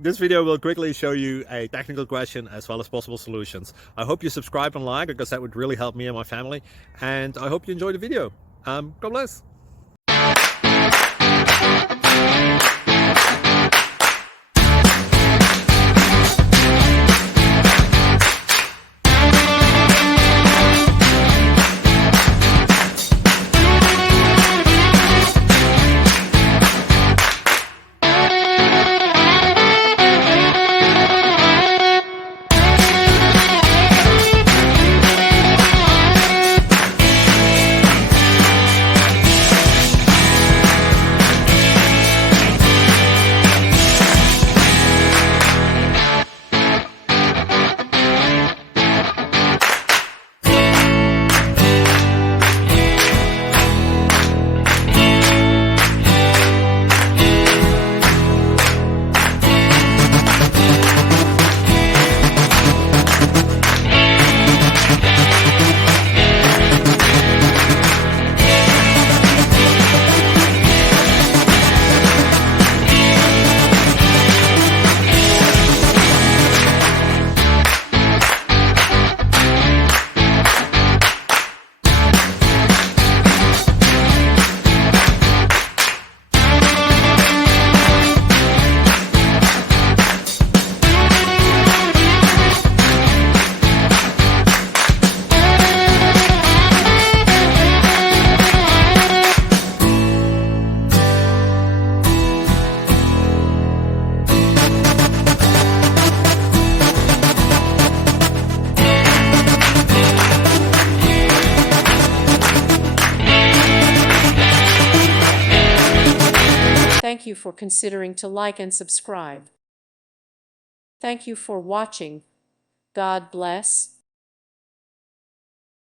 This video will quickly show you a technical question as well as possible solutions. I hope you subscribe and like, because that would really help me and my family. And I hope you enjoy the video. God bless. Thank you for considering to like and subscribe. Thank you for watching. God bless.